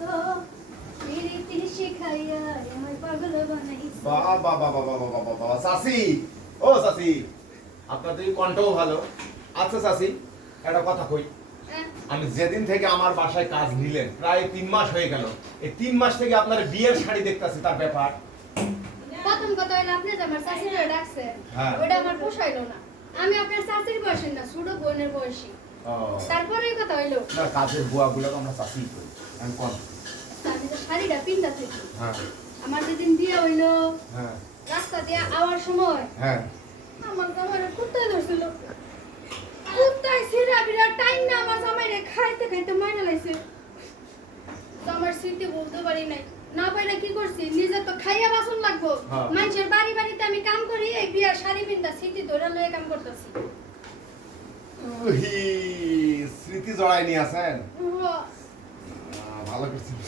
বানাইছো প্রীতি শিখাইয়া আমায় পাগল বানাইছো। বাবা চাচি, ও চাচি, আপনার তো কণ্ঠও ভালো। আচ্ছা চাচি, একটা কথা কই, আমি যেদিন থেকে আমার বাসায় কাজ নিলেন প্রায় 3 মাস হয়ে গেল, এই 3 মাস থেকে আপনার বিয়ের শাড়ি দেখতাছি, তার ব্যাপার? প্রথম কথা হলো আপনি যে আমার চাচির ডাকছে হ্যাঁ। ওটা আমার পোষাইলো না। আমি আপনার চাচির বয়সী না, ছোট বোনের বয়সী। তারপরে এই কথা হইলো না, কাজের বুয়াগুলো আমরা চাচি করি। আমি কোন আমি তো শাড়িটা পিন্তা থাকি। হ্যাঁ আমার যেদিন বিয়ে হইলো হ্যাঁ রাস্তা দিয়ে আওয়ার সময় হ্যাঁ আমার জামাইরে কুত্তায় ধরছিল। কুত্তায় ছিঁড়া বিরা টাইম না আমার জামাইরে খাইতে খাইতে মাইরা লাইছে। তো আমার স্মৃতি বলতে পারি নাই, না পাইলে কি করছি, নিজে তো খাইয়া বাসন লাগবো। হ্যাঁ। মানুষের বাড়ি বাড়িতে আমি কাম করি, এই বিয়ার শাড়ি পিন্তা স্মৃতি ধরে লয়ে কাম করতেছি। উহি, স্মৃতি জড়াই নিয়ে আছেন। ভালো করছেন।